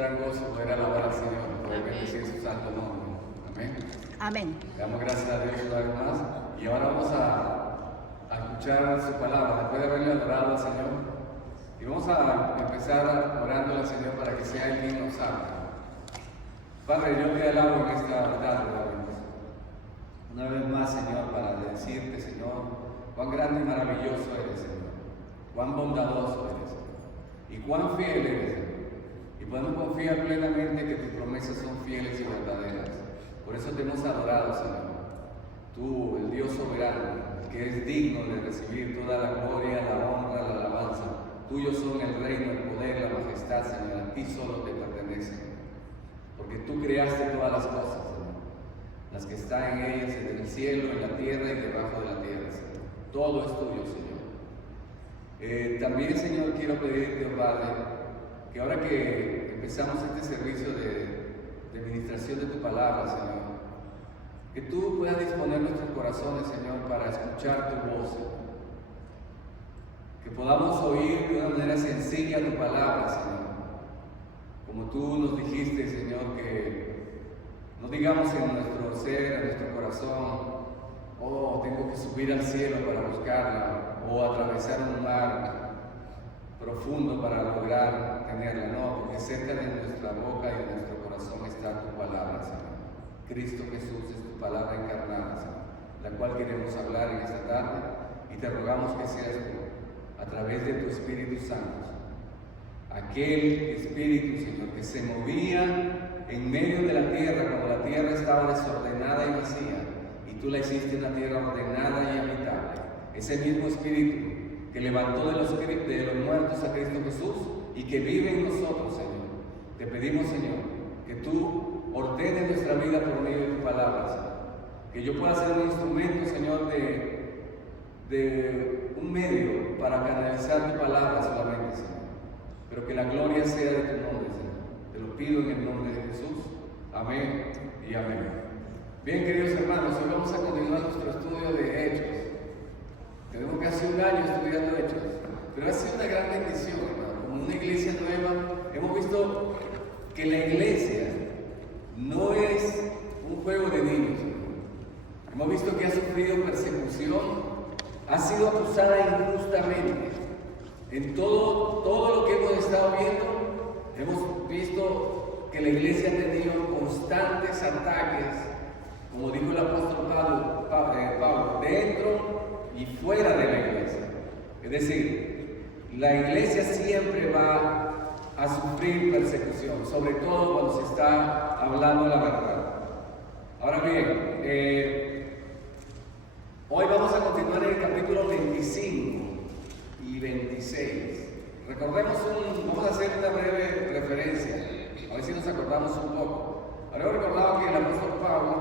gran gozo poder alabar al Señor, poder bendecir su santo nombre. Amén. Amén. Le damos gracias a Dios una vez más. Y ahora vamos a escuchar su palabra, después de haberle adorado al Señor. Y vamos a empezar orando al Señor para que sea Él quien nos hable. Padre, yo te alabo en esta tarde, una vez más, Señor, para decirte, Señor, cuán grande y maravilloso eres, Señor, cuán bondadoso eres, Señor, y cuán fiel eres, Señor. Y podemos confiar plenamente que tus promesas son fieles y verdaderas. Por eso te hemos adorado, Señor. Tú, el Dios soberano, que es digno de recibir toda la gloria, la honra, la alabanza. Tuyo son el reino, el poder, la majestad, Señor. A ti solo te pertenecen. Porque tú creaste todas las cosas, Señor. Las que están en ellas, en el cielo, en la tierra y debajo de la tierra, Señor. Todo es tuyo, Señor. También, Señor, quiero pedirte, oh Padre, que ahora que empezamos este servicio de ministración de tu palabra, Señor, que tú puedas disponer nuestros corazones, Señor, para escuchar tu voz, Señor. Que podamos oír de una manera sencilla tu palabra, Señor. Como tú nos dijiste, Señor, que no digamos en nuestro ser, en nuestro corazón, oh, tengo que subir al cielo para buscarla, o atravesar un mar profundo para lograr tenerla. No, porque cerca de nuestra boca y de nuestro corazón está tu palabra, Señor. Cristo Jesús es tu palabra encarnada, Señor, la cual queremos hablar en esta tarde, y te rogamos que seas tú, a través de tu Espíritu Santo, aquel Espíritu, Señor, que se movía en medio de la tierra cuando la tierra estaba desordenada y vacía, y tú la hiciste una tierra ordenada y habitable. Ese mismo Espíritu que levantó de los muertos a Cristo Jesús y que vive en nosotros, Señor. Te pedimos, Señor, que tú ordenes nuestra vida por medio de tu palabra, Señor. Que yo pueda ser un instrumento, Señor, de un medio para canalizar tu palabra solamente, Señor. Pero que la gloria sea de tu nombre, Señor. Te lo pido en el nombre de Jesús. Amén y amén. Bien, queridos hermanos, hoy vamos a continuar nuestro estudio de Hechos. Tenemos casi un año estudiando Hechos, pero ha sido una gran bendición, hermano. Como una iglesia nueva, hemos visto que la iglesia no es un juego de niños. Hemos visto que ha sufrido persecución, ha sido acusada injustamente. En todo lo que hemos estado viendo, hemos visto que la iglesia ha tenido constantes ataques, como dijo el apóstol Pablo, dentro y fuera de la iglesia. Es decir, la iglesia siempre va a sufrir persecución, sobre todo cuando se está hablando la verdad. Ahora bien, hoy vamos a continuar en el capítulo 25 y 26. Vamos a hacer una breve referencia, a ver si nos acordamos un poco. Habíamos recordado que el apóstol Pablo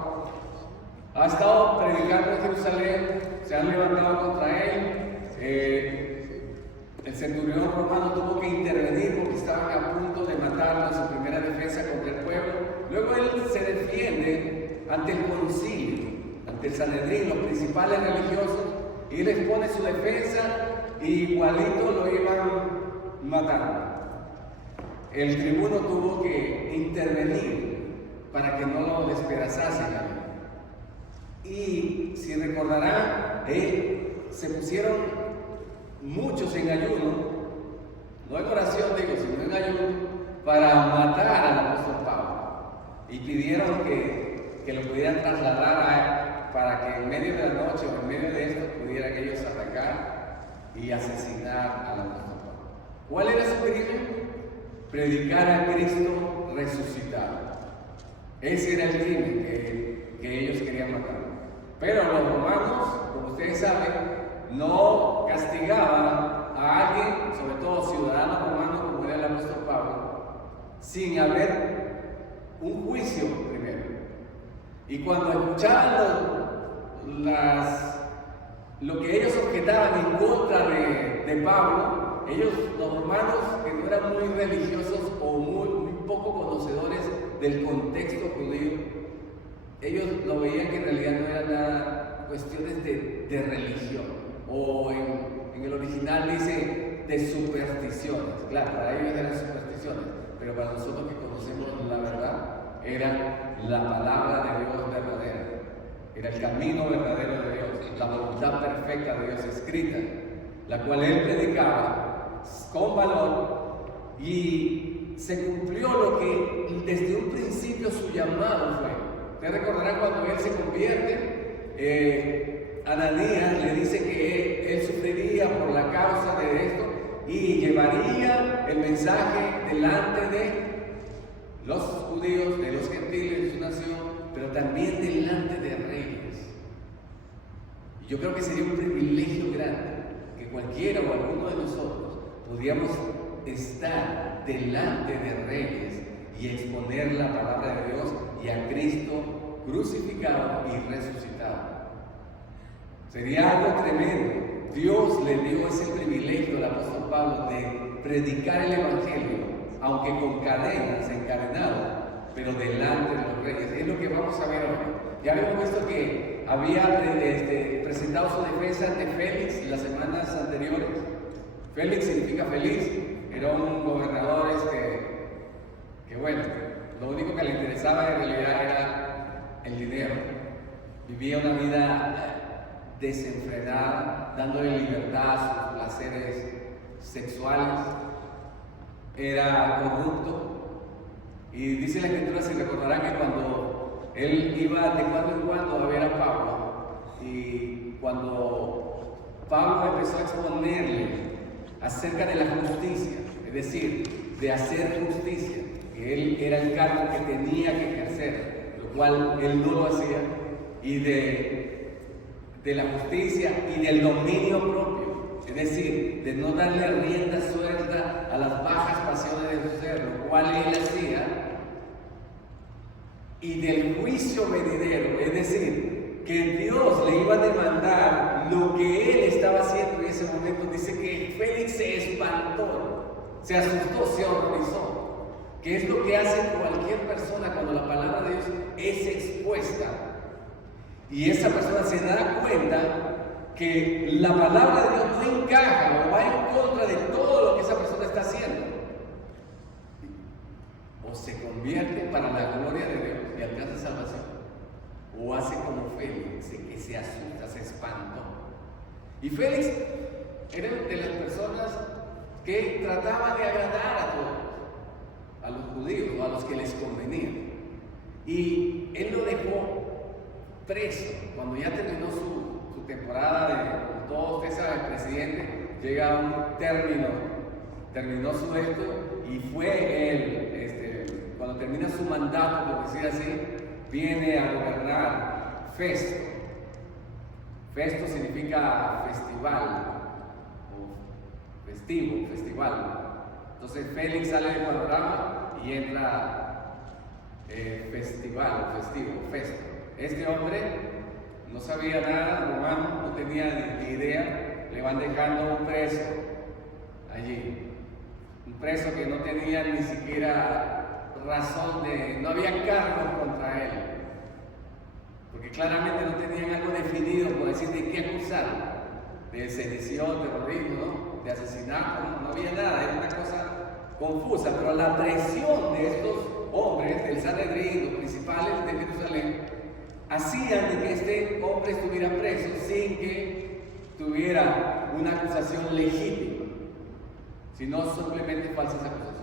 ha estado predicando en Jerusalén, se han levantado contra él. El centurión romano tuvo que intervenir porque estaban a punto de matarlo en su primera defensa contra el pueblo. Luego él se defiende ante el concilio, ante el Sanedrín, los principales religiosos, y les pone su defensa y igualito lo iban matando. El tribuno tuvo que intervenir para que no lo despedazasen. Y si recordarán, se pusieron muchos en ayuno, no en oración, sino en ayuno, para matar al apóstol Pablo. Y pidieron que lo pudieran trasladar para que en medio de la noche o en medio de esto pudieran ellos atacar y asesinar al apóstol Pablo. ¿Cuál era su crimen? Predicar a Cristo resucitado. Ese era el crimen que ellos querían matar. Pero los romanos, como ustedes saben, no castigaban a alguien, sobre todo ciudadano romano como era el apóstol Pablo, sin haber un juicio primero. Y cuando escuchaban lo que ellos objetaban en contra de Pablo, los romanos, que no eran muy religiosos o muy poco conocedores del contexto judío, ellos lo veían que en realidad no eran nada cuestiones de religión. O en el original dice de supersticiones. Claro, para ellos eran supersticiones, pero para nosotros que conocemos la verdad, era la palabra de Dios verdadera, era el camino verdadero de Dios, la voluntad perfecta de Dios escrita, la cual él predicaba con valor, y se cumplió lo que desde un principio su llamado fue. Ustedes recordarán cuando él se convierte, Ananías le dice que él sufriría por la causa de esto y llevaría el mensaje delante de los judíos, de los gentiles de su nación, pero también delante de reyes. Y yo creo que sería un privilegio grande que cualquiera o alguno de nosotros pudiéramos estar delante de reyes y exponer la palabra de Dios y a Cristo crucificado y resucitado. Sería algo tremendo. Dios le dio ese privilegio al apóstol Pablo de predicar el Evangelio, aunque con cadenas, encadenado, pero delante de los reyes. Es lo que vamos a ver hoy. Ya habíamos visto que había presentado su defensa ante Félix las semanas anteriores. Félix significa feliz. Era un gobernador que bueno, lo único que le interesaba en realidad era el dinero. Vivía una vida desenfrenada, dándole libertad a sus placeres sexuales. Era corrupto, y dice la Escritura, se recordarán que cuando él iba de cuando en cuando a ver a Pablo, y cuando Pablo empezó a exponerle acerca de la justicia, es decir, de hacer justicia, que él era el cargo que tenía que ejercer, lo cual él no lo hacía, y de la justicia y del dominio propio, es decir, de no darle rienda suelta a las bajas pasiones de su ser, lo cual él hacía, y del juicio venidero, es decir, que Dios le iba a demandar lo que él estaba haciendo en ese momento. Dice que Félix se espantó, se asustó, se horrorizó, que es lo que hace cualquier persona cuando la palabra de Dios es expuesta. Y esa persona se da cuenta que la palabra de Dios no encaja o va en contra de todo lo que esa persona está haciendo. O se convierte para la gloria de Dios y alcanza salvación, o hace como Félix, que se asusta, se espantó. Y Félix era de las personas que trataba de agradar a todos, a los judíos o a los que les convenía. Y él lo dejó preso cuando ya terminó su temporada de, como todos ustedes saben, el presidente llega a un término, terminó su esto, y fue él, cuando termina su mandato, por decir así, viene a gobernar Festo. Festo significa festival, o festivo, festival. Entonces Félix sale del panorama y entra festival, festivo, Festo. Este hombre no sabía nada romano, no tenía ni idea, le van dejando un preso allí. Un preso que no tenía ni siquiera razón no había cargos contra él, porque claramente no tenían algo definido, por decir de qué acusarlo, de sedición, terrorismo, ¿no? De asesinato, no había nada, era una cosa confusa, pero la presión de estos hombres del Sanedrín, los principales de Jerusalén, hacían de que este hombre estuviera preso sin que tuviera una acusación legítima, sino simplemente falsas acusaciones.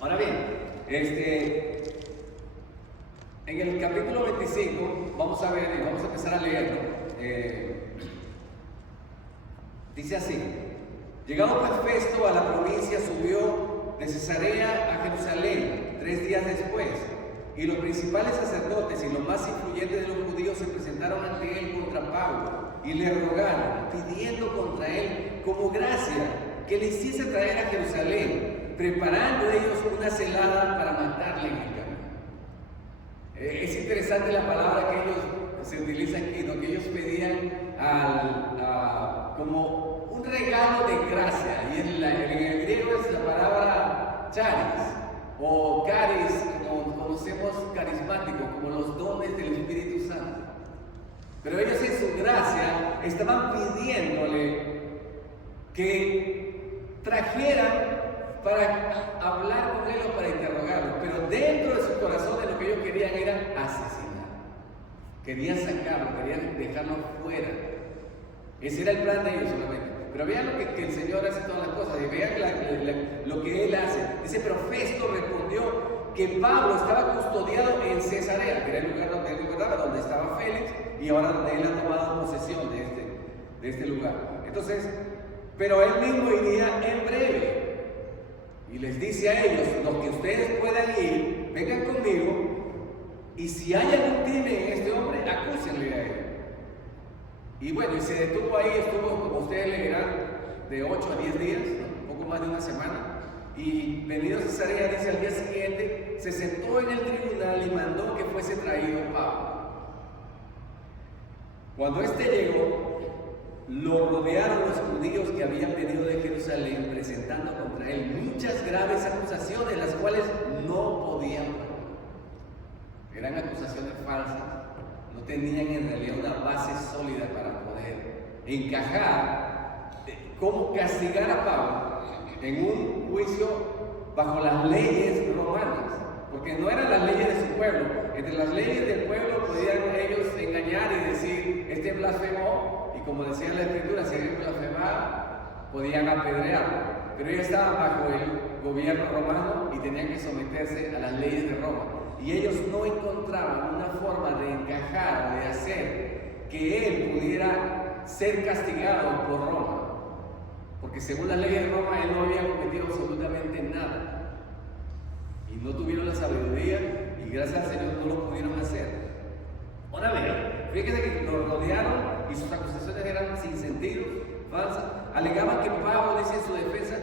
Ahora bien, en el capítulo 25, vamos a ver y vamos a empezar a leerlo. Dice así: llegado pues Festo a la provincia, subió de Cesarea a Jerusalén 3 días después, y los principales sacerdotes y los más influyentes de los judíos se presentaron ante él contra Pablo y le rogaron, pidiendo contra él como gracia que le hiciese traer a Jerusalén, preparando ellos una celada para matarle en el camino. Es interesante la palabra que ellos se utiliza aquí, ¿no? Que ellos pedían como un regalo de gracia, y en el griego es la palabra charis o caris, como conocemos carismático, como los dones del Espíritu Santo. Pero ellos en su gracia estaban pidiéndole que trajeran para hablar con él o para interrogarlo, pero dentro de su corazón lo que ellos querían era asesinar. Querían sacarlo, querían dejarlo fuera. Ese era el plan de ellos solamente. Pero vean lo que el Señor hace todas las cosas, y vean lo que Él hace. Dice, pero Festo respondió que Pablo estaba custodiado en Cesarea, que era el lugar donde él gobernaba, donde estaba Félix, y ahora donde él ha tomado posesión de este lugar. Entonces, pero él mismo iría en breve. Y les dice a ellos, los que ustedes puedan ir, vengan conmigo, y si hay algún crimen en este hombre, acúsenle a él. Y bueno, y se detuvo ahí, estuvo, como ustedes leerán, de 8 a 10 días, un poco más de una semana. Y venido a Cesarea, dice, al día siguiente, se sentó en el tribunal y mandó que fuese traído Pablo. Cuando este llegó, lo rodearon los judíos que habían venido de Jerusalén, presentando contra él muchas graves acusaciones, las cuales no podían probar. Eran acusaciones falsas, no tenían en realidad una base sólida para poder encajar cómo castigar a Pablo en un juicio bajo las leyes romanas, porque no eran las leyes de su pueblo. Entre las leyes del pueblo podían ellos engañar y decir, este blasfemó, y como decía la Escritura, si alguien blasfemaba, podían apedrearlo. Pero ellos estaban bajo el gobierno romano y tenían que someterse a las leyes de Roma. Y ellos no encontraban una forma de encajar o de hacer que él pudiera ser castigado por Roma. Porque según las leyes de Roma, él no había cometido absolutamente nada. Y no tuvieron la sabiduría, y gracias al Señor no lo pudieron hacer. Ahora vean, fíjense que lo rodearon y sus acusaciones eran sin sentido, falsas. Alegaban que Pablo, dice en su defensa,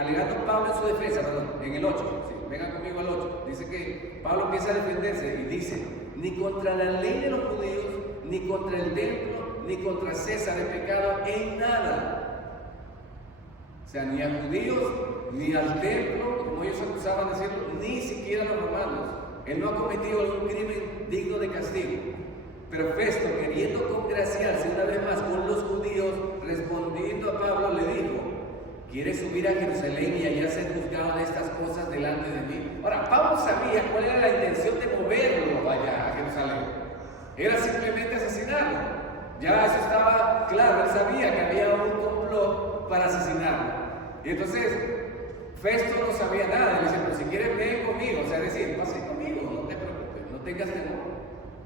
alegando Pablo en su defensa, en el 8, sí, vengan conmigo al 8, dice que Pablo empieza a defenderse y dice, ni contra la ley de los judíos, ni contra el templo, ni contra César he pecado en nada. O sea, ni a judíos, ni al templo, como ellos acusaban de decirlo, ni siquiera a los romanos. Él no ha cometido algún crimen digno de castigo. Pero Festo, queriendo congraciarse una vez más con los judíos, respondiendo a Pablo, le dijo, ¿quieres subir a Jerusalén y allá ser juzgado de estas cosas delante de mí? Ahora, Pablo sabía cuál era la intención de moverlo allá a Jerusalén. Era simplemente asesinarlo. Ya eso estaba claro, él sabía que había un complot para asesinarlo. Y entonces, Festo no sabía nada, le dice, pero si quieres ven conmigo, o sea, decir, pase conmigo, no te preocupes, no tengas temor,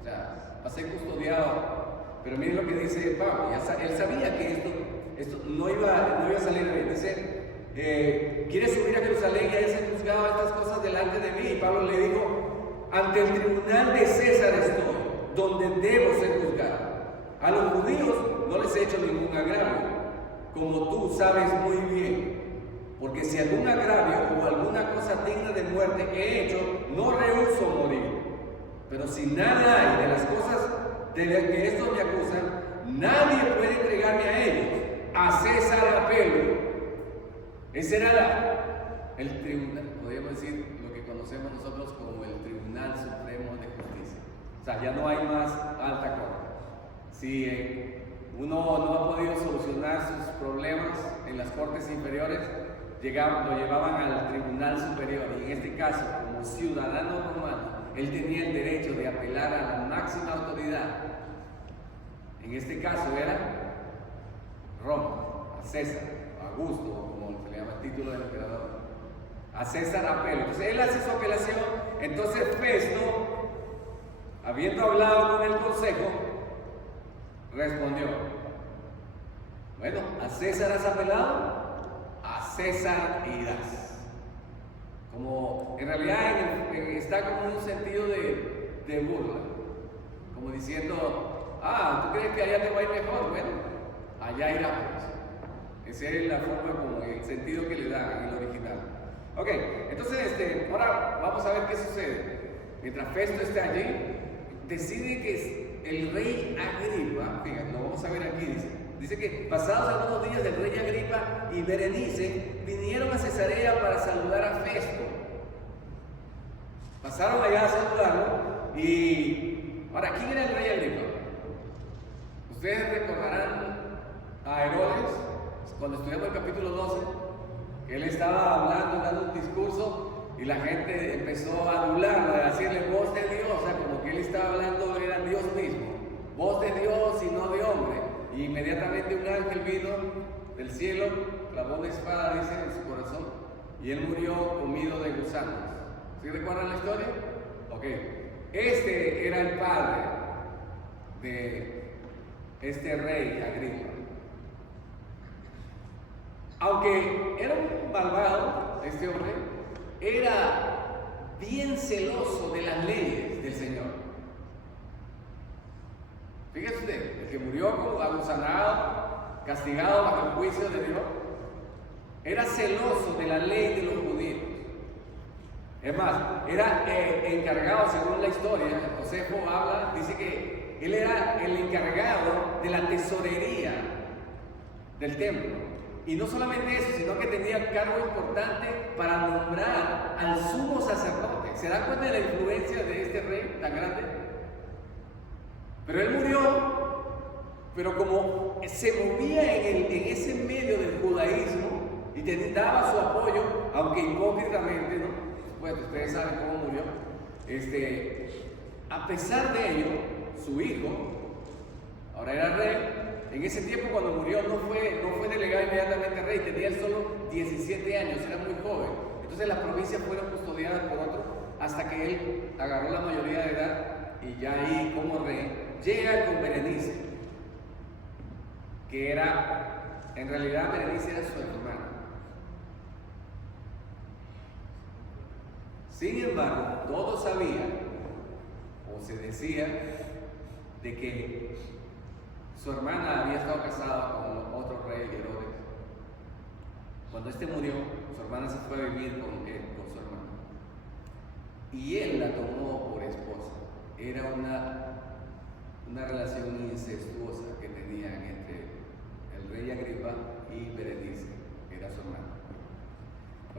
o sea, va a ser custodiado. Pero miren lo que dice Pablo, él sabía que esto no iba a salir bien. Dice, ¿quieres subir a Jerusalén y ser juzgado de estas cosas delante de mí? Y Pablo le dijo, ante el tribunal de César estoy, donde debo ser juzgado. A los judíos no les he hecho ningún agravio, como tú sabes muy bien. Porque si algún agravio o alguna cosa digna de muerte he hecho, no rehúso morir. Pero si nada hay de las cosas de las que estos me acusan, nadie puede entregarme a ellos. A César apelo. Ese era el tribunal, podríamos decir lo que conocemos nosotros como el Tribunal Supremo de Justicia. O sea, ya no hay más alta corte. Si uno no ha podido solucionar sus problemas en las cortes inferiores, lo llevaban al Tribunal Superior, y en este caso, como ciudadano romano, él tenía el derecho de apelar a la máxima autoridad. En este caso era Roma, a César, a Augusto, como se le llama el título del emperador. A César apelo. Entonces él hace su apelación. Entonces Festo, habiendo hablado con el consejo, respondió, bueno, ¿a César has apelado? A César irás. Como en realidad está como en un sentido de burla, como diciendo, ¿tú crees que allá te va a ir mejor? Bueno, allá irás pues. Esa es la forma, como el sentido que le da en el original. Ok, entonces ahora vamos a ver qué sucede. Mientras Festo está allí, decide que el rey Agripa, fíjate, lo vamos a ver aquí, dice que pasados algunos días el rey Agripa y Berenice vinieron a Cesarea para saludar a Festo. Pasaron allá a saludarlo. Y ahora, ¿quién era el rey Agripa? Ustedes recordarán a Herodes, cuando estudiamos el capítulo 12, él estaba hablando, dando un discurso, y la gente empezó a adularlo, a decirle voz de Dios, o sea, como que él estaba hablando, era Dios mismo, voz de Dios y no de hombre. Y inmediatamente un ángel vino del cielo, clavó una espada, dice, en su corazón, y él murió comido de gusanos. ¿Sí recuerdan la historia? Ok. Este era el padre de este rey Agripa. Aunque era un malvado, este hombre, era bien celoso de las leyes del Señor. Fíjese usted, el que murió agusanado, castigado bajo el juicio de Dios, era celoso de la ley de los judíos. Es más, era encargado, según la historia, Josefo habla, dice que él era el encargado de la tesorería del templo. Y no solamente eso, sino que tenía cargo importante para nombrar al sumo sacerdote. ¿Se da cuenta de la influencia de este rey tan grande? Pero él murió, pero como se movía en ese medio del judaísmo y te daba su apoyo, aunque hipócritamente, ¿no? Pues ustedes saben cómo murió. A pesar de ello, su hijo, ahora era rey. En ese tiempo cuando murió no fue delegado inmediatamente rey, tenía solo 17 años, era muy joven. Entonces las provincias fueron custodiadas por otro hasta que él agarró la mayoría de edad y ya ahí como rey llega con Berenice, que era, en realidad Berenice era su hermana. Sin embargo, todos sabían, o se decía, de que su hermana había estado casada con otro rey, Herodes. Cuando este murió, su hermana se fue a vivir con su hermano. Y él la tomó por esposa. Era una relación incestuosa que tenían entre el rey Agripa y Berenice, que era su hermana.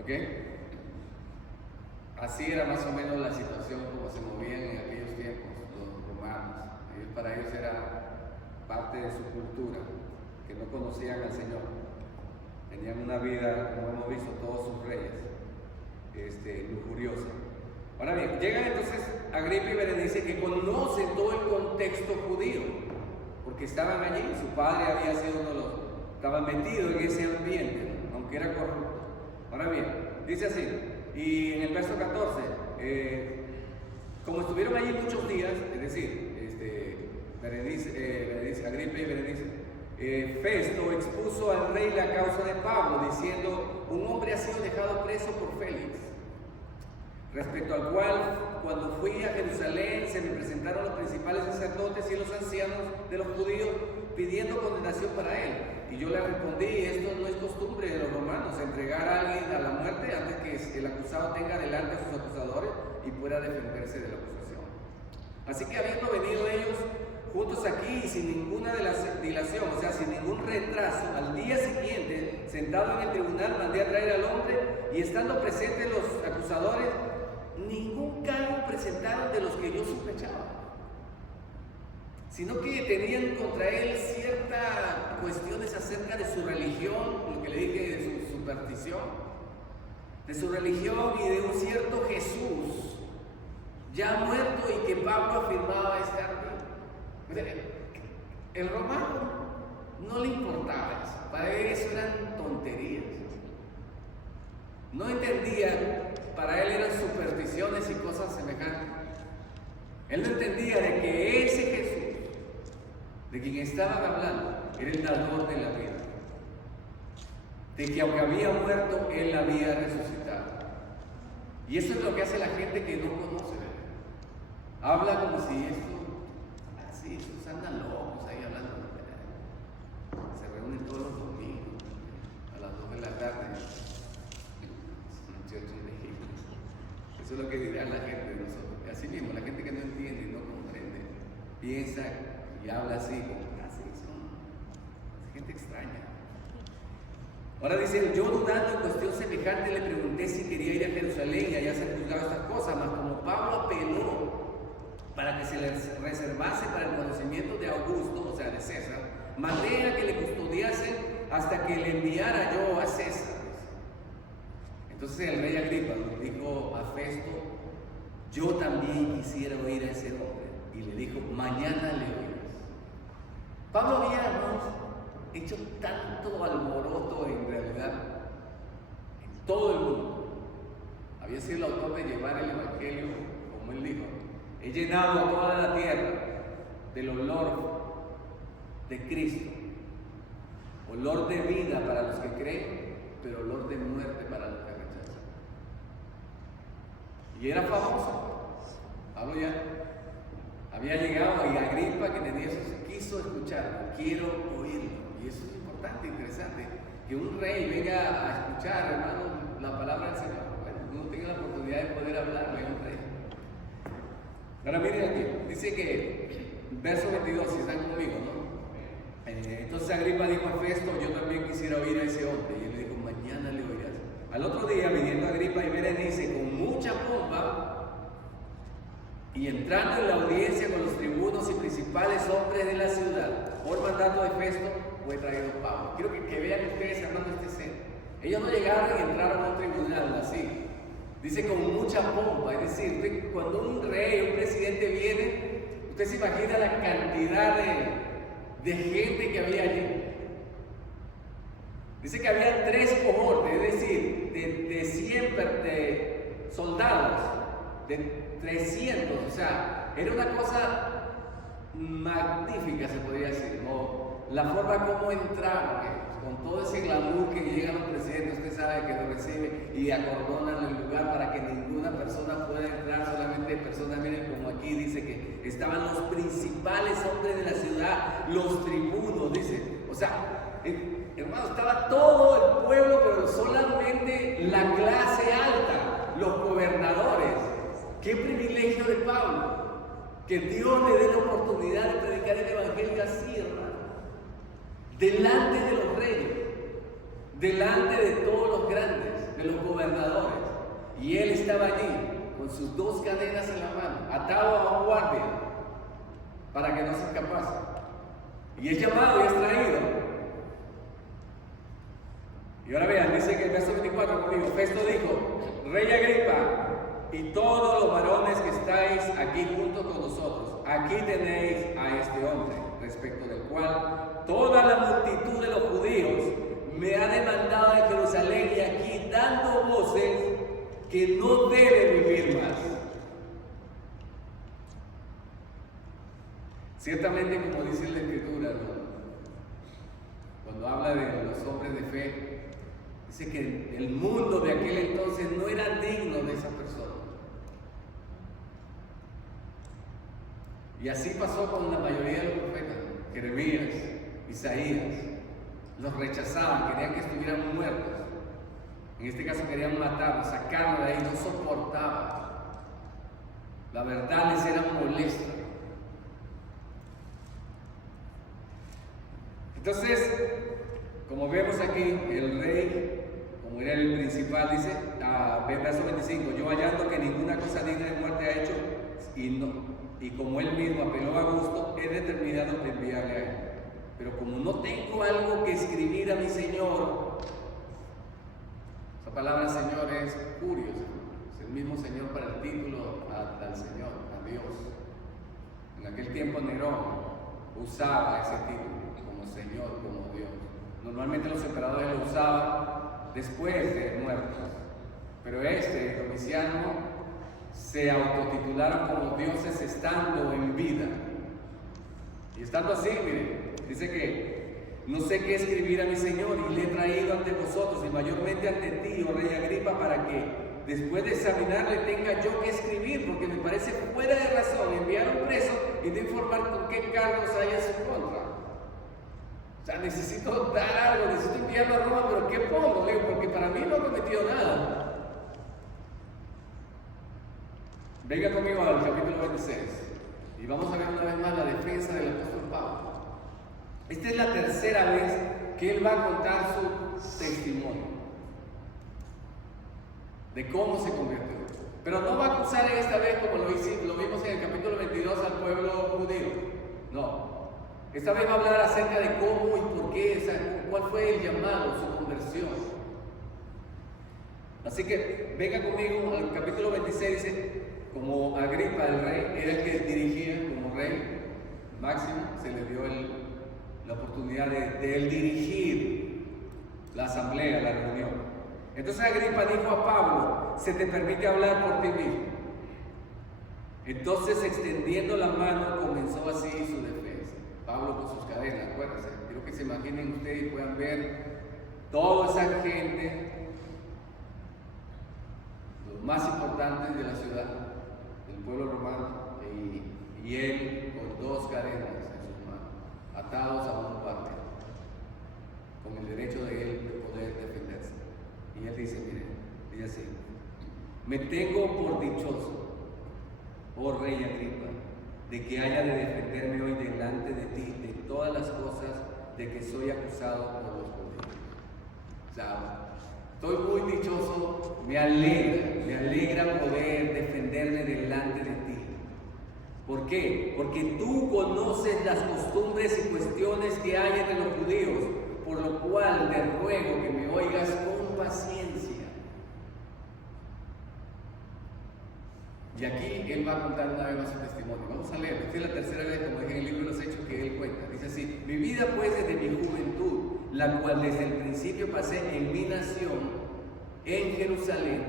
¿Ok? Así era más o menos la situación como se movían en aquellos tiempos los romanos. Para ellos era parte de su cultura, que no conocían al Señor. Tenían una vida, como hemos visto todos sus reyes, lujuriosa. Ahora bien, llegan entonces Agripa y Berenice, que conocen todo el contexto judío, porque estaban allí, su padre había sido uno de los, estaba metido en ese ambiente, ¿no? Aunque era corrupto. Ahora bien, dice así, y en el verso 14, como estuvieron allí muchos días, es decir, Agripa y Berenice, Festo expuso al rey la causa de Pablo, diciendo: un hombre ha sido dejado preso por Félix, respecto al cual, cuando fui a Jerusalén, se me presentaron los principales sacerdotes y los ancianos de los judíos pidiendo condenación para él. Y yo le respondí: esto no es costumbre de los romanos, entregar a alguien a la muerte antes que el acusado tenga delante a sus acusadores y pueda defenderse de la acusación. Así que, habiendo venido ellos juntos aquí y sin ninguna dilación, o sea, sin ningún retraso, al día siguiente, sentado en el tribunal, mandé a traer al hombre, y estando presentes los acusadores, ningún cargo presentaron de los que yo sospechaba, sino que tenían contra él ciertas cuestiones acerca de su religión, lo que le dije de su superstición, de su religión y de un cierto Jesús ya muerto y que Pablo afirmaba estar vivo. El romano no le importaba eso, para él eso eran tonterías. No entendía, para él eran supersticiones y cosas semejantes. Él no entendía de que ese Jesús, de quien estaban hablando, era el dador de la vida. De que aunque había muerto, él había resucitado. Y eso es lo que hace la gente que no conoce, ¿verdad? Habla como si esto, así, estos andan locos ahí hablando. Se reúnen todos los domingos a las 2 de la tarde. Eso es lo que dirá la gente de nosotros. Así mismo, la gente que no entiende y no comprende, piensa y habla así, como así son gente extraña. Ahora dice: yo dudando en cuestión semejante le pregunté si quería ir a Jerusalén y allá ser juzgado estas cosas, mas como Pablo apeló para que se le reservase para el conocimiento de Augusto, o sea de César, mandé a que le custodiasen hasta que le enviara yo a César. Entonces el rey Agripa le dijo a Festo: yo también quisiera oír a ese hombre. Y le dijo: mañana le oirás. Pablo había, hermanos, hecho tanto alboroto en realidad en todo el mundo. Había sido el autor de llevar el evangelio, como él dijo: he llenado a toda la tierra del olor de Cristo, olor de vida para los que creen, pero olor de muerte para los que rechazan. Y era famoso. Pablo ya había llegado, y Agripa, que tenía eso, quiso escucharlo, quiero oírlo. Y eso es importante, interesante, que un rey venga a escuchar, hermano, la palabra del Señor. Bueno, uno tenga la oportunidad de poder hablarle a un rey. Ahora miren aquí, dice que, verso 22, si están conmigo, ¿no? Entonces Agripa dijo a Festo: yo también quisiera oír a ese hombre. Y él le dijo: mañana le oirás. Al otro día, viniendo Agripa y Berenice con mucha pompa, y entrando en la audiencia con los tribunos y principales hombres de la ciudad, por mandato de Festo, fue traído Pablo. Quiero que vean ustedes, hermano, esta escena. Ellos no llegaron y entraron a un tribunal así. Dice con mucha pompa, es decir, cuando un rey, un presidente viene, usted se imagina la cantidad de gente que había allí. Dice que había 3 cohortes, es decir, de 100 de soldados, de 300, o sea, era una cosa magnífica, se podría decir, ¿no? La forma como entraron, con todo ese glamour que llegan los presidentes, usted sabe que lo reciben y acordonan el lugar para que ninguna persona pueda entrar, solamente personas, miren como aquí dice que estaban los principales hombres de la ciudad, los tribunos, dice, o sea, hermano, estaba todo el pueblo, pero solamente la clase alta, los gobernadores. Qué privilegio de Pablo, que Dios le dé la oportunidad de predicar el evangelio así, hermano, delante de los reyes, delante de todos los grandes, de los gobernadores. Y él estaba allí con sus 2 cadenas en la mano, atado a un guardia para que no se escapase. Y es llamado y es traído. Y ahora vean, dice que el verso 24 conmigo: Festo dijo: Rey Agripa, y todos los varones que estáis aquí juntos con nosotros, aquí tenéis a este hombre, respecto del cual toda la multitud de los judíos me ha demandado de Jerusalén, y aquí dando voces que no debe vivir más. Ciertamente, como dice la Escritura, ¿no?, cuando habla de los hombres de fe, dice que el mundo de aquel entonces no era digno de esa persona. Y así pasó con la mayoría de los profetas. Jeremías, Isaías, los rechazaban, querían que estuvieran muertos. En este caso querían matarlos, sacarlos de ahí, no soportaban. La verdad les era molesta. Entonces, como vemos aquí, el rey, como era el principal, dice, verso 25: yo hallando que ninguna cosa digna de muerte ha hecho, y como él mismo apeló a gusto, he determinado enviarle a él. Pero como no tengo algo que escribir a mi Señor, esa palabra Señor es Curios, es el mismo Señor para el título al Señor, a Dios. En aquel tiempo Nerón usaba ese título como Señor, como Dios. Normalmente los emperadores lo usaban después de muertos, pero Domiciano, se autotitularon como dioses estando en vida. Y estando así, miren, dice que no sé qué escribir a mi Señor, y le he traído ante vosotros, y mayormente ante ti, oh rey Agripa, para que después de examinarle tenga yo que escribir, porque me parece fuera de razón enviar un preso y no informar con qué cargos hay en su contra. O sea, necesito dar algo, necesito enviarlo a Roma, pero ¿qué pongo? Le digo, porque para mí no ha cometido nada. Venga conmigo al capítulo 26 y vamos a ver una vez más la defensa del apóstol Pablo. Esta es la tercera vez que él va a contar su testimonio de cómo se convirtió. Pero no va a acusar esta vez como lo vimos en el capítulo 22 al pueblo judío. No. Esta vez va a hablar acerca de cómo y por qué, o sea, cuál fue el llamado, su conversión. Así que venga conmigo al capítulo 26, dice, como Agripa el rey era el que dirigía como rey máximo, se le dio la oportunidad de él dirigir la asamblea, la reunión. Entonces Agripa dijo a Pablo, se te permite hablar por ti mismo. Entonces, extendiendo la mano, comenzó así su defensa. Pablo con sus cadenas, acuérdense, quiero que se imaginen ustedes y puedan ver toda esa gente, los más importantes de la ciudad, del pueblo romano, y él con 2 cadenas en sus manos, atados a un parte, con el derecho de él de poder defenderse. Y él dice, miren, dice así, me tengo por dichoso, oh rey Agripa, de que haya de defenderme hoy delante de ti de todas las cosas de que soy acusado por los judíos. O sea, estoy muy dichoso, me alegra poder defenderme delante de ti. ¿Por qué? Porque tú conoces las costumbres y cuestiones que hay entre los judíos, por lo cual te ruego que me oigas con paciencia. Y aquí él va a contar una vez más su testimonio. Vamos a leerlo. Esta es la tercera vez, como dije en el libro de los Hechos, que él cuenta. Dice así, mi vida pues desde mi juventud, la cual desde el principio pasé en mi nación, en Jerusalén,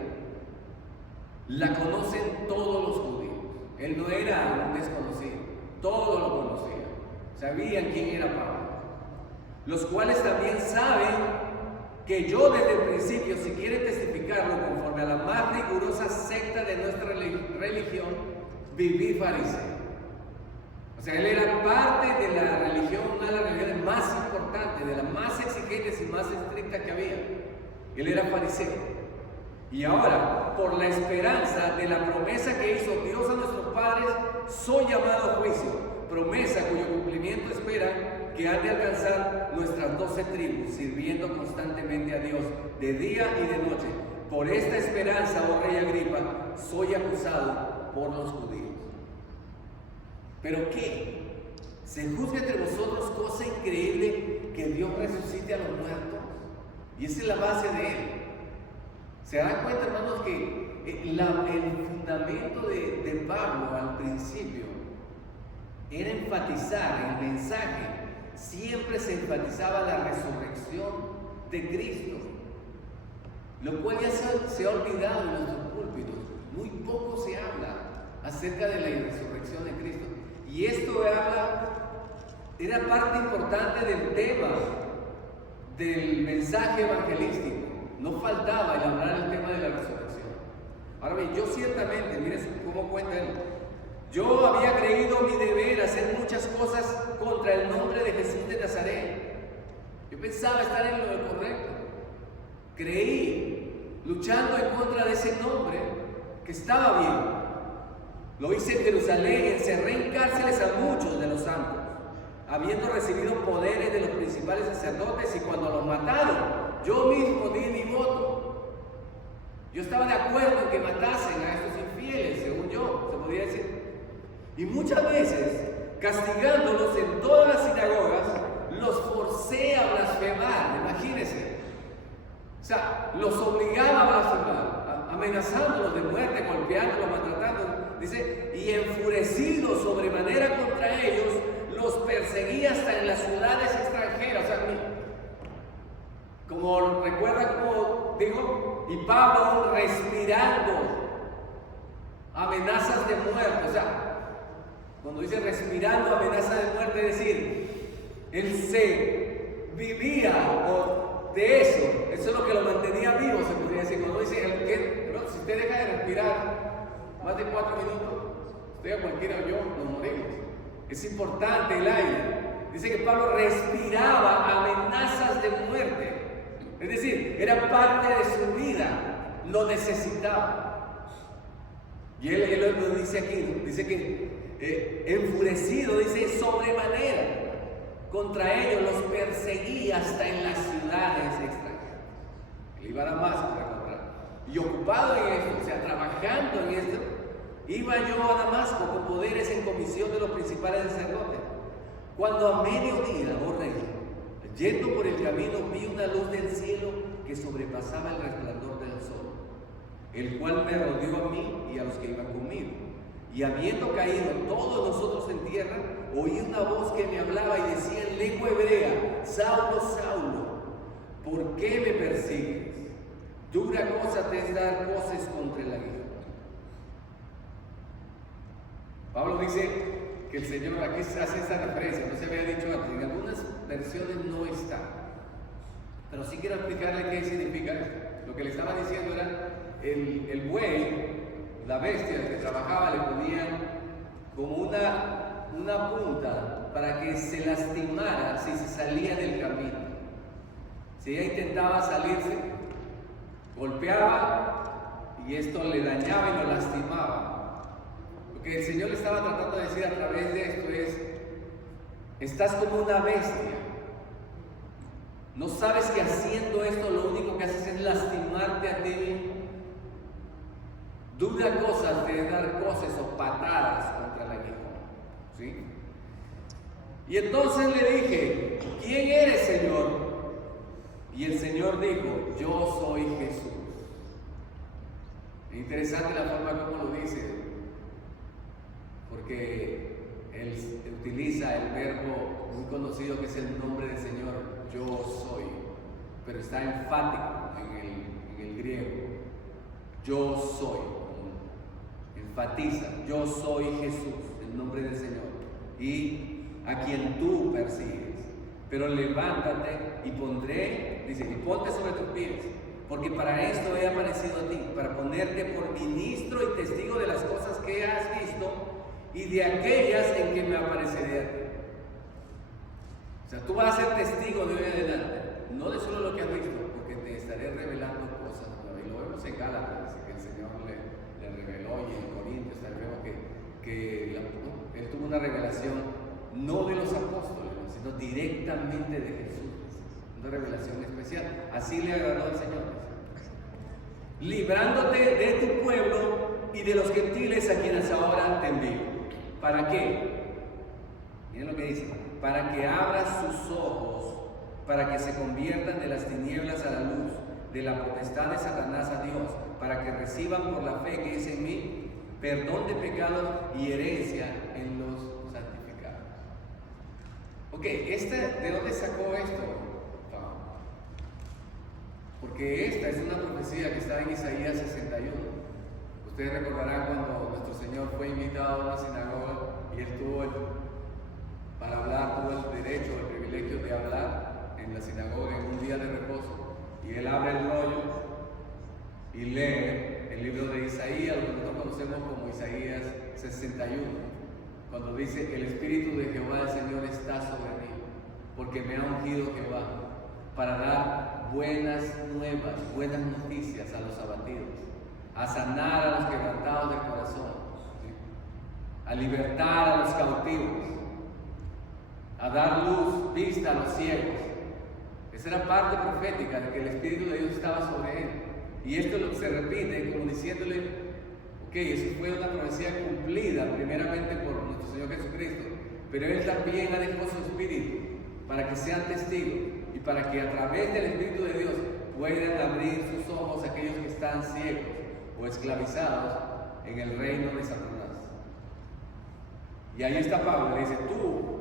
la conocen todos los judíos. Él no era un desconocido, todos lo conocían, sabían quién era Pablo, los cuales también saben que yo desde el principio, si quieren testificarlo conforme a la más rigurosa secta de nuestra religión, viví fariseo. O sea, él era parte de la religión, una de las religiones más importantes, de las más exigentes y más estrictas que había. Él era fariseo. Y ahora, por la esperanza de la promesa que hizo Dios a nuestros padres, soy llamado a juicio, promesa cuyo cumplimiento espera que han de alcanzar nuestras 12 tribus, sirviendo constantemente a Dios de día y de noche. Por esta esperanza, oh rey Agripa, soy acusado por los judíos. ¿Pero qué? ¿Se juzga entre vosotros cosa increíble que Dios resucite a los muertos? Y esa es la base de él. ¿Se dan cuenta, hermanos, que el fundamento de Pablo al principio era enfatizar el mensaje? Siempre se enfatizaba la resurrección de Cristo, lo cual ya se ha olvidado en nuestros púlpitos. Muy poco se habla acerca de la resurrección de Cristo. Y esto era parte importante del tema del mensaje evangelístico. No faltaba el hablar el tema de la resurrección. Ahora bien, yo ciertamente, miren cómo cuenta él, yo había creído mi deber hacer muchas cosas contra el nombre de Jesús de Nazaret. Yo pensaba estar en lo correcto. Creí, luchando en contra de ese nombre, que estaba bien. Lo hice en Jerusalén, encerré en cárceles a muchos de los santos, habiendo recibido poderes de los principales sacerdotes, y cuando los mataron, yo mismo di mi voto. Yo estaba de acuerdo en que matasen a estos infieles, según yo, se podría decir. Y muchas veces, castigándolos en todas las sinagogas, los forcé a blasfemar, imagínense. O sea, los obligaba a blasfemar, amenazándolos de muerte, golpeándolos, maltratándolos. Dice, y enfurecido sobremanera contra ellos, los perseguía hasta en las ciudades extranjeras. O sea, como recuerda, como digo, y Pablo respirando amenazas de muerte. O sea, cuando dice respirando amenaza de muerte, es decir, él se vivía de eso. Eso es lo que lo mantenía vivo, se podría decir. Cuando dice, si usted deja de respirar más de 4 minutos, usted o cualquiera yo nos morimos. Es importante el aire. Dice que Pablo respiraba amenazas de muerte. Es decir, era parte de su vida, lo necesitaba. Y él lo dice aquí, dice que enfurecido, dice sobremanera, contra ellos los perseguía hasta en las ciudades extranjeras. Él iba a Damasco para encontrar. Y ocupado en esto, o sea, trabajando en esto, iba yo a Damasco con poderes en comisión de los principales sacerdotes. Cuando a mediodía, oh rey, yendo por el camino, vi una luz del cielo que sobrepasaba el resplandor del sol, el cual me rodeó a mí y a los que iban conmigo. Y habiendo caído todos nosotros en tierra, oí una voz que me hablaba y decía en lengua hebrea: Saulo, Saulo, ¿por qué me persigues? Dura cosa te es dar voces contra el aguijón. Pablo dice que el Señor, aquí se hace esa referencia, no se había dicho antes, en algunas versiones no está, pero sí quiero explicarle qué significa esto. Lo que le estaba diciendo era, el buey, la bestia que trabajaba, le ponían como una punta para que se lastimara si se salía del camino. Si ella intentaba salirse, golpeaba y esto le dañaba y lo lastimaba. Lo que el Señor le estaba tratando de decir a través de esto es: estás como una bestia. No sabes que haciendo esto lo único que haces es lastimarte a ti mismo. Dura cosa de dar coces o patadas contra el aguijón, ¿sí? Y entonces le dije: ¿quién eres, Señor? Y el Señor dijo: yo soy Jesús. Es interesante la forma como lo dice, porque él utiliza el verbo muy conocido que es el nombre del Señor, yo soy, pero está enfático en el griego. Yo soy, enfatiza, yo soy Jesús, el nombre del Señor, y a quien tú persigues. Pero levántate y pondré, dice, y ponte sobre tus pies, porque para esto he aparecido a ti, para ponerte por ministro y testigo de las cosas que has visto y de aquellas en que me apareceré a ti. O sea, tú vas a ser testigo de hoy en adelante, no de solo lo que has visto, porque te estaré revelando cosas nuevas. Y lo vemos en Gálatas, que el Señor le reveló, y en Corintios también vemos que él tuvo una revelación no de los apóstoles, sino directamente de Jesús. Una revelación especial. Así le agradó al Señor. Librándote de tu pueblo y de los gentiles a quienes ahora te envío. ¿Para qué? Miren lo que dice: para que abras sus ojos, para que se conviertan de las tinieblas a la luz, de la potestad de Satanás a Dios, para que reciban por la fe que es en mí perdón de pecados y herencia en los santificados. Ok, ¿de dónde sacó esto? Porque esta es una profecía que está en Isaías 61. Ustedes recordarán cuando nuestro Señor fue invitado a una sinagoga y él tuvo el derecho, el privilegio de hablar en la sinagoga en un día de reposo. Y él abre el rollo y lee el libro de Isaías, lo que nosotros conocemos como Isaías 61, cuando dice: el Espíritu de Jehová el Señor está sobre mí, porque me ha ungido Jehová para dar buenas nuevas, buenas noticias a los abatidos, a sanar a los quebrantados del corazón, ¿sí? A libertar a los cautivos, a dar luz, vista a los ciegos. Esa era parte profética de que el Espíritu de Dios estaba sobre él. Y esto es lo que se repite, como diciéndole: ok, eso fue una profecía cumplida primeramente por nuestro Señor Jesucristo, pero Él también ha dejado su Espíritu para que sean testigos y para que a través del Espíritu de Dios puedan abrir sus ojos a aquellos que están ciegos o esclavizados en el reino de Satanás. Y ahí está Pablo, le dice: tú,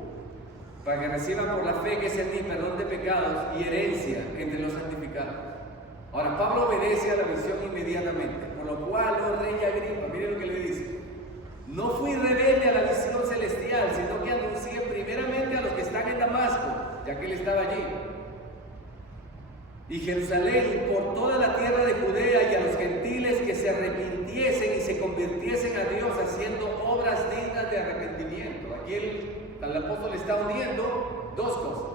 para que reciban por la fe que es en mí perdón de pecados y herencia entre los santificados. Ahora, Pablo obedece a la visión inmediatamente, por lo cual, oh rey Agripa, miren lo que le dice: no fui rebelde a la visión celestial, sino que anuncié primeramente a los que están en Damasco, ya que él estaba allí, y Jerusalén, y por toda la tierra de Judea, y a los gentiles que se arrepintiesen y se convirtiesen a Dios haciendo obras dignas de arrepentimiento. Aquí el apóstol está uniendo dos cosas: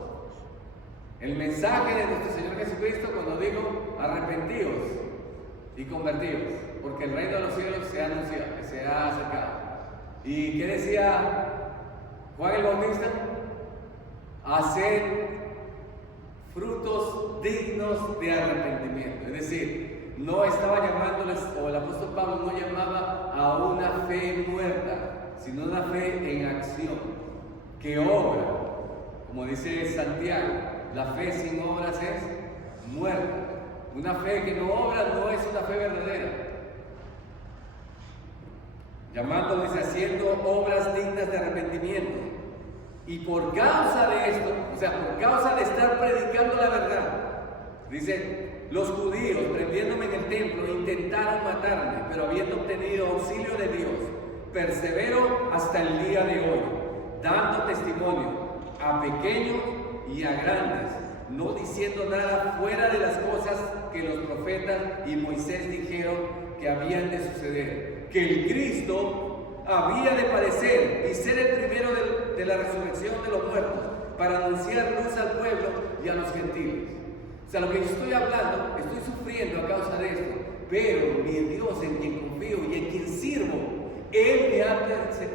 el mensaje de nuestro Señor Jesucristo cuando dijo: arrepentíos y convertíos, porque el reino de los cielos se ha anunciado, se ha acercado. ¿Y qué decía Juan el Bautista? Haced frutos dignos de arrepentimiento. Es decir, no estaba llamándoles, o el apóstol Pablo no llamaba a una fe muerta, sino una fe en acción, que obra, como dice Santiago, la fe sin obras es muerta. Una fe que no obra no es una fe verdadera. Llamando, dice, haciendo obras dignas de arrepentimiento. Y por causa de esto, o sea, por causa de estar predicando la verdad, dice, los judíos, prendiéndome en el templo, intentaron matarme, pero habiendo obtenido auxilio de Dios, persevero hasta el día de hoy, dando testimonio a pequeños y a grandes, no diciendo nada fuera de las cosas que los profetas y Moisés dijeron que habían de suceder, que el Cristo había de padecer y ser el primero de la resurrección de los muertos, para anunciar luz al pueblo y a los gentiles. O sea, lo que yo estoy hablando, estoy sufriendo a causa de esto, pero mi Dios, en quien confío y en quien sirvo, Él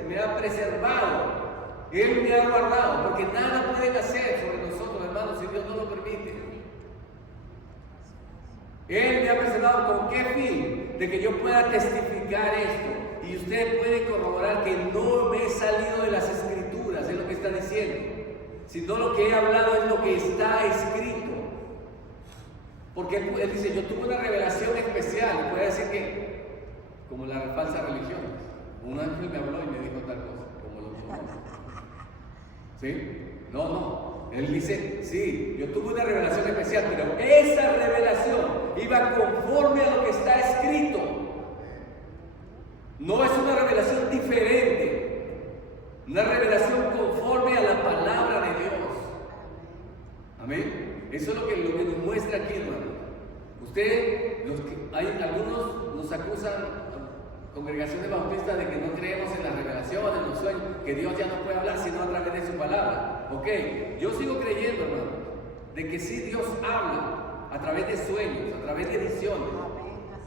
me ha preservado, Él me ha guardado, porque nada pueden hacer sobre nosotros, hermanos, si Dios no lo permite. Él me ha preservado. ¿Con qué fin? De que yo pueda testificar esto. Y ustedes pueden corroborar que no me he salido de las Escrituras, es lo que está diciendo, sino lo que he hablado es lo que está escrito. Porque él dice, yo tuve una revelación especial. Puede decir que, como la falsa religión, un ángel me habló y me dijo tal cosa, como lo mismo. ¿Sí? No. Él dice, sí, yo tuve una revelación especial, pero esa revelación iba conforme a lo que está escrito. No es una revelación diferente, una revelación conforme a la palabra de Dios. Amén. Eso es lo que nos muestra aquí, hermano. Algunos nos acusan, congregaciones bautistas, de que no creemos en la revelación, en los sueños, que Dios ya no puede hablar sino a través de su palabra. Ok, yo sigo creyendo, hermano, de que sí Dios habla a través de sueños, a través de visiones.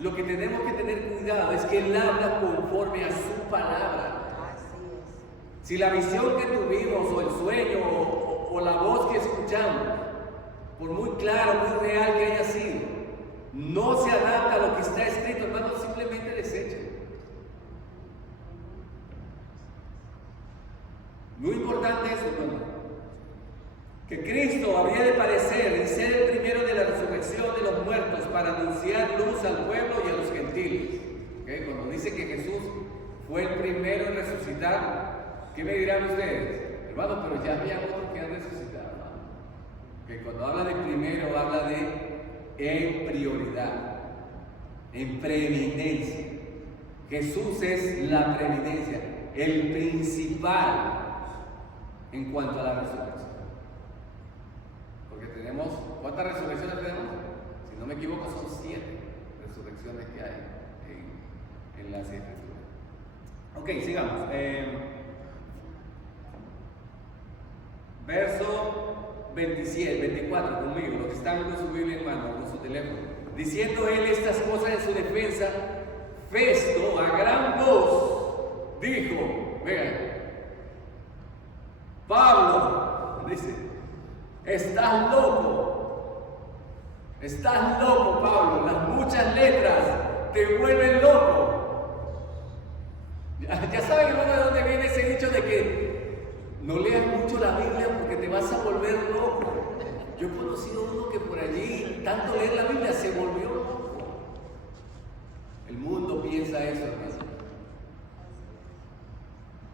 Lo que tenemos que tener cuidado es que Él habla conforme a su palabra. Si la visión que tuvimos, o el sueño, o la voz que escuchamos, por muy claro, muy real que haya sido, no se adapta a lo que está escrito, hermano, simplemente desecha. Muy importante eso, hermano, que Cristo habría de padecer y ser el primero de la resurrección de los muertos para anunciar luz al pueblo y a los gentiles. ¿Okay? Cuando dice que Jesús fue el primero en resucitar, ¿qué me dirán ustedes? Hermano, pero ya había otros que han resucitado, hermano. Que cuando habla de primero, habla de en prioridad, en preeminencia. Jesús es la preeminencia, el principal en cuanto a la resurrección. Porque tenemos, ¿cuántas resurrecciones tenemos? Si no me equivoco, son 7 resurrecciones que hay en las Escrituras. Ok, sigamos. Verso 24, conmigo, los que están con su Biblia en mano, con su teléfono. Diciendo él estas cosas en su defensa, Festo a gran voz dijo, vean, Pablo, dice, estás loco, Pablo, las muchas letras te vuelven loco. Ya saben, hermano, de dónde viene ese dicho de que no leas mucho la Biblia porque te vas a volver loco. Yo he conocido uno que por allí, tanto leer la Biblia, se volvió loco. El mundo piensa eso, hermano.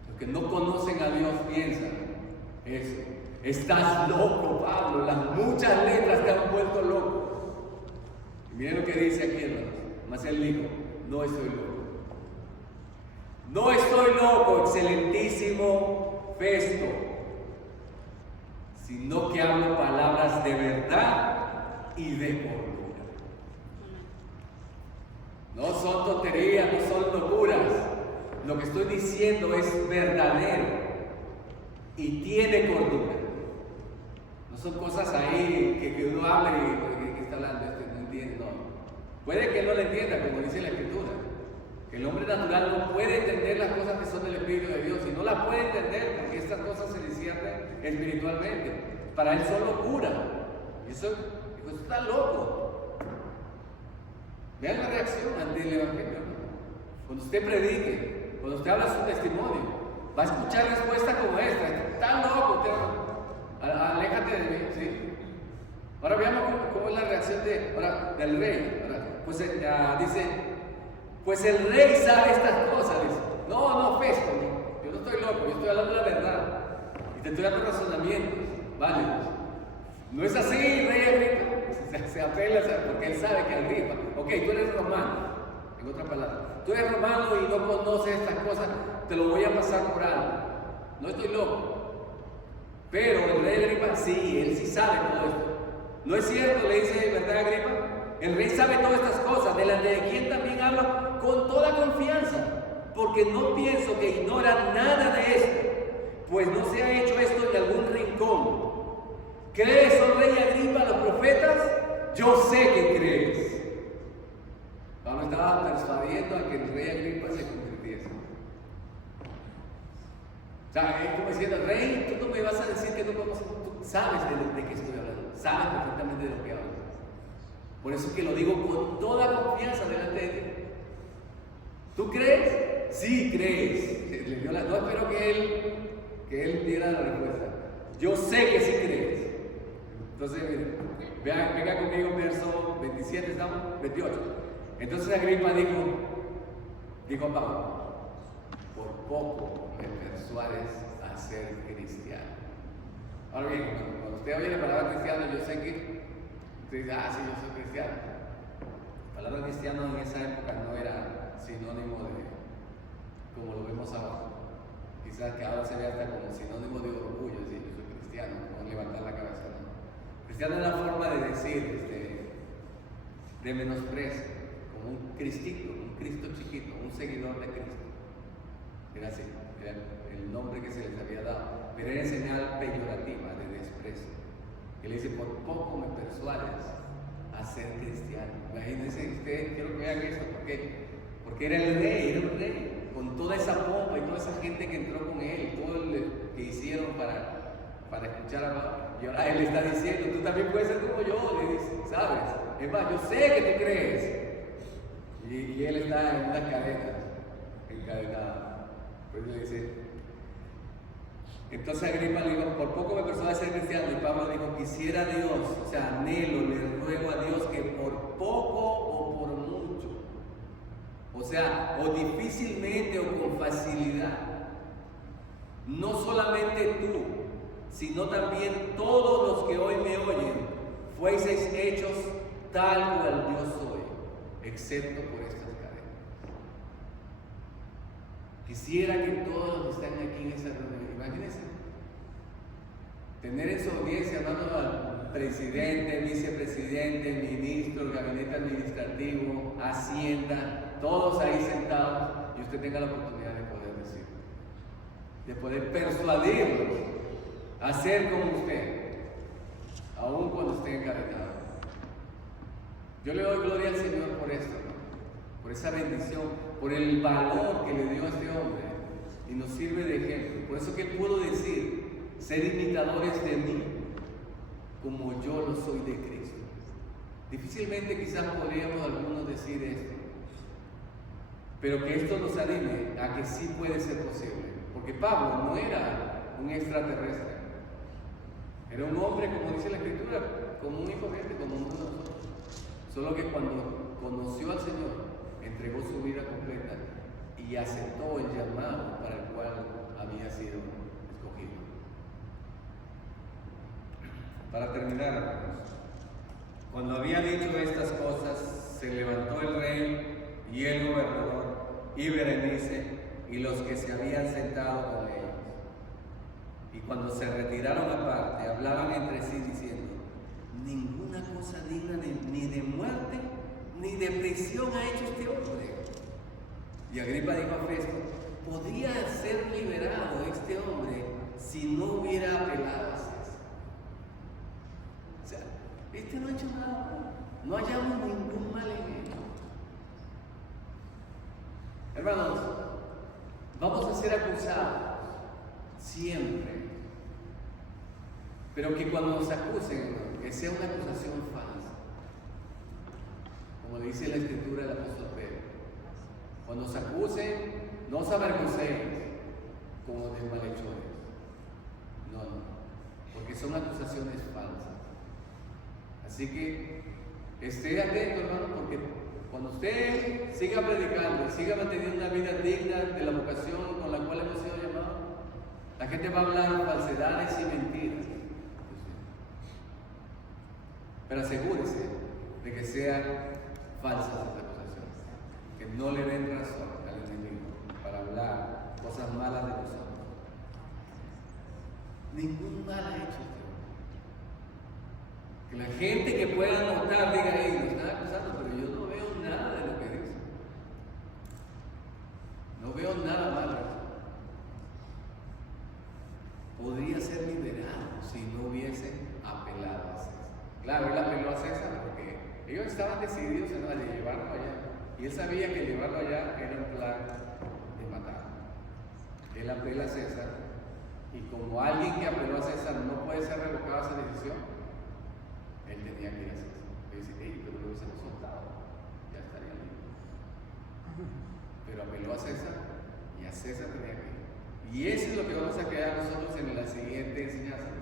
Los que no conocen a Dios piensan eso. Estás loco, Pablo, las muchas letras te han vuelto loco. Y miren lo que dice aquí, hermano. Más él dijo, no estoy loco. No estoy loco, excelentísimo Festo, sino que hablo palabras de verdad y de cordura. No son tonterías, no son locuras. Lo que estoy diciendo es verdadero y tiene cordura. No son cosas ahí que uno habla y que está hablando, no entiende, no. Puede que no lo entienda, como dice la Escritura. Que el hombre natural no puede entender las cosas que son del Espíritu de Dios, y no las puede entender porque estas cosas se disciernen espiritualmente. Para él son locura. Y eso está loco. Vean la reacción ante el Evangelio. Cuando usted predique, cuando usted habla su testimonio, va a escuchar respuestas como esta. Está loco, usted. Aléjate de mí, ¿sí? Ahora veamos cómo es la reacción del rey. Pues dice, pues el rey sabe estas cosas, dice. No, Festo, yo no estoy loco, yo estoy hablando la verdad. Y te estoy dando razonamientos válidos. No es así, rey Agripa. Se apela, porque él sabe que Agripa, ok, tú eres romano, en otras palabras. Tú eres romano y no conoces estas cosas, te lo voy a pasar por alto. No estoy loco. Pero el rey Agripa sí, él sí sabe todo esto. ¿No es cierto? Le dice, ¿verdad, Agripa? El rey sabe todas estas cosas, delante de quien también habla con toda confianza, porque no pienso que ignora nada de esto, pues no se ha hecho esto en algún rincón. ¿Crees, oh rey Agripa, a los profetas? Yo sé que crees. Pablo estaba persuadiendo a que el rey Agripa se convirtiese. O sea, es como diciendo, rey, tú no me vas a decir que no conoces, tú sabes de qué estoy hablando, sabes perfectamente de lo que hablo. Por eso es que lo digo con toda confianza delante de ti. ¿Tú crees? Sí, crees. No espero que él diera la respuesta. Yo sé que sí crees. Entonces, venga conmigo, verso 27, ¿estamos? 28. Entonces Agripa dijo a Pablo, por poco me persuades a ser cristiano. Ahora bien, cuando usted oye la palabra cristiano, yo sé que usted dice, sí, yo soy cristiano. La palabra cristiano en esa época no era sinónimo de, como lo vemos ahora. Quizás que ahora se ve hasta como sinónimo de orgullo, decir yo soy cristiano, no levantar la cabeza. ¿No? Cristiano es la forma de decir, de menosprecio, como un cristito, un Cristo chiquito, un seguidor de Cristo. Era así, era el nombre que se les había dado, pero era señal peyorativa de desprecio. Él dice, por poco me persuades a ser cristiano. Imagínense ustedes, quiero que vean esto, porque era el rey, era un rey, con toda esa pompa y toda esa gente que entró con él, todo lo que hicieron para escuchar a Pablo. Y ahora él está diciendo, tú también puedes ser como yo, le dice, ¿sabes? Es más, yo sé que tú crees. Y él está en unas cadenas, encadenado. Pues le dice, entonces Agripa le dijo, por poco me persuade a ser cristiano. Y Pablo dijo, quisiera Dios, o sea, anhelo, le ruego a Dios que por poco o por mucho, o sea, o difícilmente o con facilidad, no solamente tú, sino también todos los que hoy me oyen, fueseis hechos tal cual yo soy, excepto por estas cadenas. Quisiera que todos los que están aquí en esa reunión, imagínense, tener en su audiencia hablando al presidente, vicepresidente, ministro, gabinete administrativo, hacienda, todos ahí sentados, y usted tenga la oportunidad de poder decir, de poder persuadirlos a ser como usted, aun cuando esté encadenado. Yo le doy gloria al Señor por esto, ¿no? Por esa bendición, por el valor que le dio a este hombre y nos sirve de ejemplo. Por eso que él pudo decir, ser imitadores de mí como yo lo soy de Cristo. Difícilmente quizás podríamos algunos decir esto, pero que esto nos anime a que sí puede ser posible, porque Pablo no era un extraterrestre, era un hombre, como dice la Escritura, como un hijo de gente, como uno de nosotros. Solo que cuando conoció al Señor, entregó su vida completa y aceptó el llamado para el cual había sido escogido. Para terminar, hermanos, cuando había dicho estas cosas, se levantó el rey y el gobernador y Berenice y los que se habían sentado con ellos. Y cuando se retiraron aparte, hablaban entre sí diciendo, ninguna cosa digna ni de muerte ni de prisión ha hecho este hombre. Y Agripa dijo a Festo, podría ser liberado este hombre si no hubiera apelado a César. O sea, este no ha hecho nada, no hallamos ningún mal en él. Hermanos, vamos a ser acusados siempre, pero que cuando nos acusen, que sea una acusación falsa, como le dice la Escritura del apóstol Pedro. Cuando os acusen, no os avergoncéis como de malhechores. No. porque son acusaciones falsas. Así que esté atento, hermano, porque cuando usted siga predicando y siga manteniendo una vida digna de la vocación con la cual hemos sido llamados, la gente va a hablar falsedades y mentiras. Pero asegúrese de que sean falsas las acusaciones, que no le den razón al enemigo para hablar cosas malas de nosotros. Ningún mal ha hecho usted. Que la gente que pueda notar diga, hey, nos están acusando, pero yo no veo nada de lo que dice. No veo nada malo. Podría ser liberado si no hubiese apelado a César. Claro, él apeló a César porque ellos estaban decididos en llevarlo allá. Y él sabía que llevarlo allá era un plan de matarlo. Él apela a César. Y como alguien que apeló a César no puede ser revocada esa decisión, él tenía que ir a César. Y dice, hey, pero lo hubiésemos soltado, ya estaría libre. Pero apeló a César y a César tenía que ir. Y eso es lo que vamos a quedar nosotros en la siguiente enseñanza,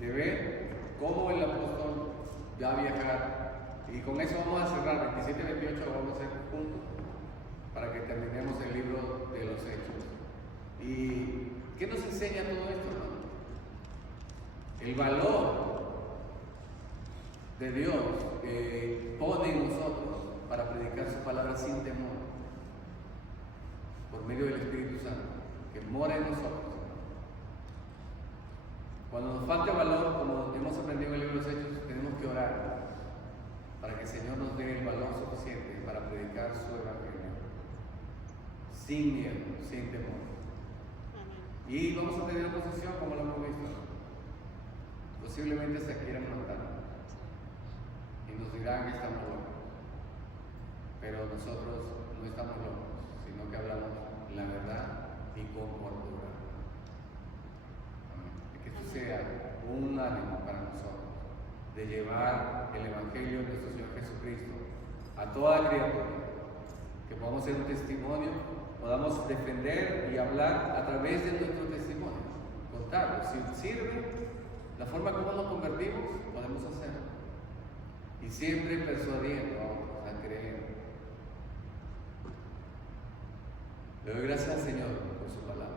de ver cómo el apóstol va a viajar. Y con eso vamos a cerrar, 27 y 28 lo vamos a hacer juntos, para que terminemos el libro de los Hechos. ¿Y qué nos enseña todo esto, hermano? El valor de Dios que pone en nosotros para predicar su palabra sin temor, por medio del Espíritu Santo, que mora en nosotros. Cuando nos falte valor, como hemos aprendido en el libro de los Hechos, tenemos que orar para que el Señor nos dé el valor suficiente para predicar su evangelio, sin miedo, sin temor. Y vamos a tener oposición, como lo hemos visto. Posiblemente se quieran matar y nos dirán que estamos locos, pero nosotros no estamos locos, sino que hablamos la verdad y con cordura. Que esto sea un ánimo para nosotros de llevar el evangelio de nuestro Señor Jesucristo a toda criatura, que podamos ser un testimonio, podamos defender y hablar a través de nuestro testimonio, contarlo. Si sirve la forma como nos convertimos, podemos hacerlo. Y siempre persuadiendo a otros a creer. Le doy gracias al Señor por su palabra.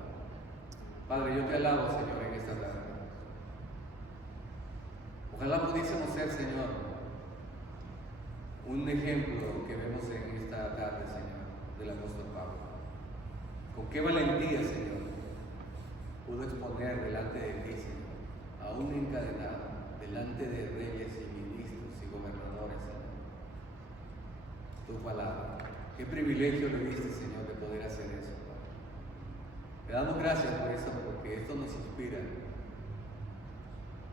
Padre, yo te alabo, Señor, en esta tarde. Ojalá pudiésemos ser, Señor, un ejemplo que vemos en esta tarde, Señor, del apóstol Pablo. Con qué valentía, Señor, pudo exponer delante de ti, Señor, aún encadenado, delante de reyes y ministros y gobernadores, Señor, tu palabra. Qué privilegio le diste, Señor, de poder hacer eso, Padre. Te damos gracias por eso, porque esto nos inspira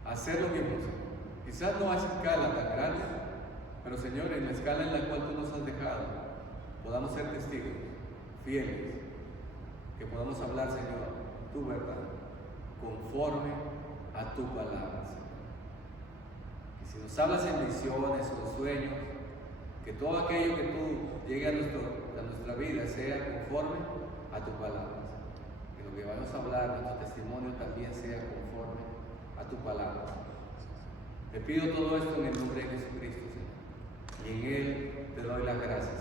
a hacer lo mismo, Señor. Quizás no a escala tan grande, pero, Señor, en la escala en la cual tú nos has dejado, podamos ser testigos fieles, que podamos hablar, Señor, tu verdad, conforme a tu palabra, Señor. Y si nos hablas en visiones o sueños, que todo aquello que tú llegue a nuestra vida sea conforme a tu palabra, Señor. Que lo que vamos a hablar, nuestro testimonio también sea conforme a tu palabra. Te pido todo esto en el nombre de Jesucristo, Señor. Y en Él te doy las gracias.